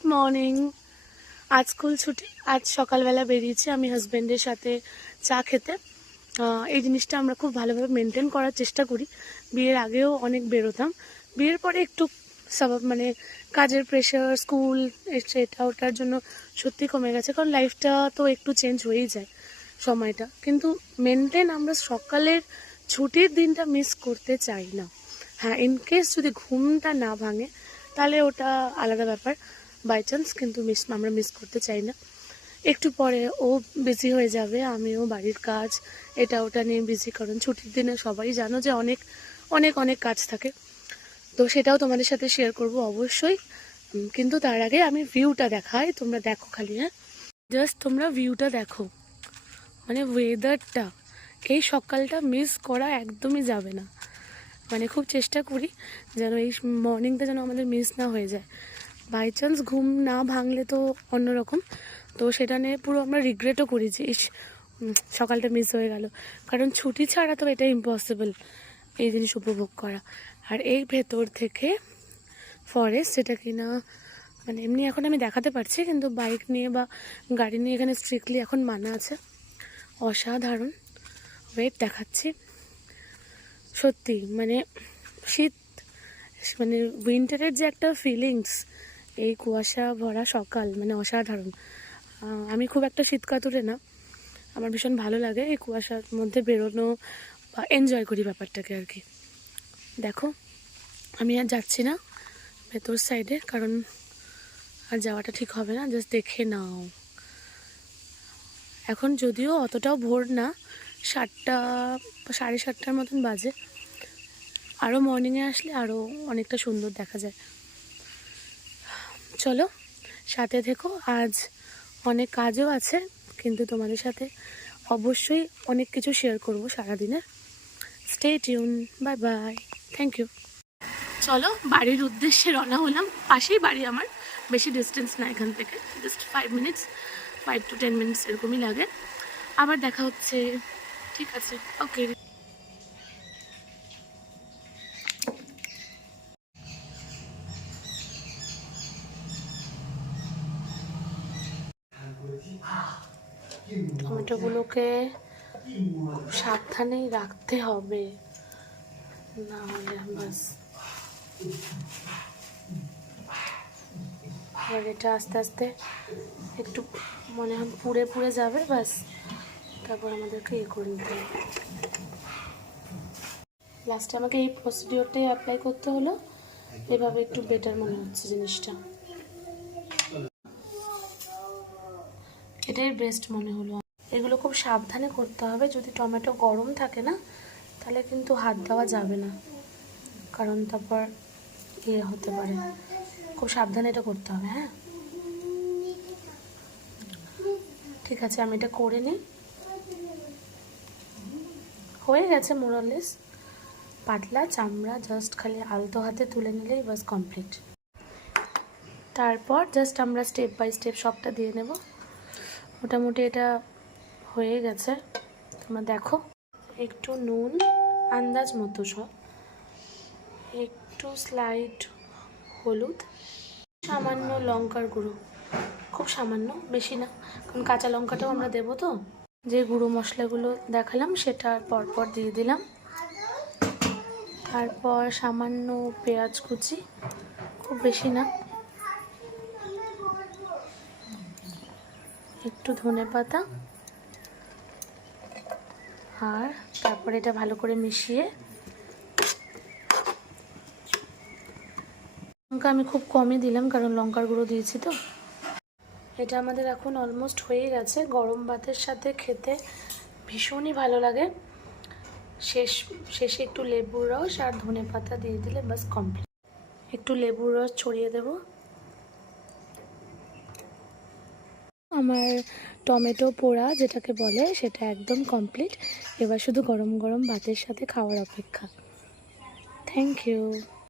Good morning. আজ school ছুটি, আজ সকালবেলা বেরিয়েছি আমি হাজব্যান্ডের সাথে চা খেতে। এই জিনিসটা আমরা খুব ভালোভাবে মেনটেন করার চেষ্টা করি। বিয়ের আগেও অনেক বেরোতাম, বিয়ের পরে একটু মানে কাজের প্রেশার, স্কুল, এটা ওটার জন্য সত্যি কমে গেছে, কারণ লাইফটা তো একটু চেঞ্জ হয়েই যায় সময়টা। কিন্তু মেনটেন আমরা সকালের ছুটির দিনটা মিস করতে চাই না। হ্যাঁ, ইনকেস যদি ঘুমটা না ভাঙে তাহলে ওটা আলাদা ব্যাপার, বাই চান্স, কিন্তু আমরা মিস করতে চাই না। একটু পরে ও বিজি হয়ে যাবে, আমিও বাড়ির কাজ এটা ওটা নিয়ে বিজি, কারণ ছুটির দিনে সবাই জানো যে অনেক অনেক অনেক কাজ থাকে। তো সেটাও তোমাদের সাথে শেয়ার করব অবশ্যই, কিন্তু তার আগে আমি ভিউটা দেখাই, তোমরা দেখো খালি। হ্যাঁ, জাস্ট তোমরা ভিউটা দেখো, মানে ওয়েদারটা, এই সকালটা মিস করা একদমই যাবে না। মানে খুব চেষ্টা করি যেন এই মর্নিংটা যেন আমাদের মিস না হয়ে যায়। বাই চান্স ঘুম না ভাঙলে তো অন্যরকম, তো সেটা নিয়ে পুরো আমরা রিগ্রেটও করি যে সকালটা মিস হয়ে গেল, কারণ ছুটি ছাড়া তো এটা ইম্পসিবল এই জিনিস উপভোগ করা। আর এই ভেতর থেকে ফরেস্ট, যেটা কিনা মানে এমনি এখন আমি দেখাতে পারছি, কিন্তু বাইক নিয়ে বা গাড়ি নিয়ে এখানে স্ট্রিক্টলি এখন মানা আছে। অসাধারণ, ওয়েট দেখাচ্ছি। সত্যি মানে শীত, মানে উইন্টারের যে একটা ফিলিংস, এই কুয়াশা ভরা সকাল মানে অসাধারণ। আমি খুব একটা শীত কাতুরে না, আমার ভীষণ ভালো লাগে এই কুয়াশার মধ্যে বেরোনো বা এনজয় করি ব্যাপারটাকে আর কি। দেখো, আমি আর যাচ্ছি না ভেতর সাইডে, কারণ আর যাওয়াটা ঠিক হবে না। জাস্ট দেখে নাও, এখন যদিও অতটাও ভোর না, 7টা বা 7:30টার মতন বাজে। আরও মর্নিংয়ে আসলে আরও অনেকটা সুন্দর দেখা যায়। চলো সাথে থেকো, আজ অনেক কাজও আছে, কিন্তু তোমাদের সাথে অবশ্যই অনেক কিছু শেয়ার করব সারাদিনের। Stay tune, bye bye, thank you. চলো বাড়ির উদ্দেশ্যে রওনা হলাম, পাশেই বাড়ি আমার, বেশি ডিস্টেন্স না এখান থেকে, জাস্ট 5 to 10 মিনিটস এরকমই লাগে। আবার দেখা হচ্ছে, ঠিক আছে, ওকে। টমেটোগুলোকে খুব সাবধানেই রাখতে হবে, না হলে বাস। এবার এটা আস্তে আস্তে একটু মনে হয় পুড়ে পুড়ে যাবে, বাস। তারপর আমাদেরকে করে নিতে হবে। লাস্টে আমাকে এই প্রসিডিওরটাই অ্যাপ্লাই করতে হলো, এভাবে একটু বেটার মনে হচ্ছে জিনিসটা, এটাই বেস্ট মনে হলো। এগুলো খুব সাবধানে করতে হবে, যদি টমেটো গরম থাকে না তাহলে কিন্তু হাত দেওয়া যাবে না, কারণ তারপর হতে পারে। খুব সাবধানে এটা করতে হবে। হ্যাঁ, ঠিক আছে, আমি এটা করে নিই। হয়ে গেছে মোরালেস, পাতলা চামড়া, জাস্ট খালি আলতো হাতে তুলে নিলেই বাস কমপ্লিট। তারপর জাস্ট আমরা স্টেপ বাই স্টেপ সবটা দিয়ে নেব। মোটামুটি এটা হয়ে গেছে, তোমরা দেখো। একটু নুন আন্দাজ মতো সব, একটু স্লাইড হলুদ, সামান্য লঙ্কার গুঁড়ো, খুব সামান্য, বেশি না, কারণ কাঁচা লঙ্কাটাও আমরা দেবো। তো যে গুঁড়ো মশলাগুলো দেখালাম সেটা পরপর দিয়ে দিলাম। তারপর সামান্য পেঁয়াজ কুচি, খুব বেশি না, একটু ধনেপাতা, আর তারপরে এটা ভালো করে মিশিয়ে, লঙ্কা আমি খুব কমই দিলাম কারণ লঙ্কার গুঁড়ো দিয়েছি। তো এটা আমাদের এখন অলমোস্ট হয়ে গেছে, গরম ভাতের সাথে খেতে ভীষণই ভালো লাগে। শেষে একটু লেবুর রস আর ধনেপাতা দিয়ে দিলে বাস কমপ্লিট। একটু লেবুর রস ছড়িয়ে দেব। আমার টমেটো পোড়া যেটাকে বলে সেটা একদম কমপ্লিট। এবার শুধু গরম গরম ভাতের সাথে খাওয়ার অপেক্ষা। Thank you.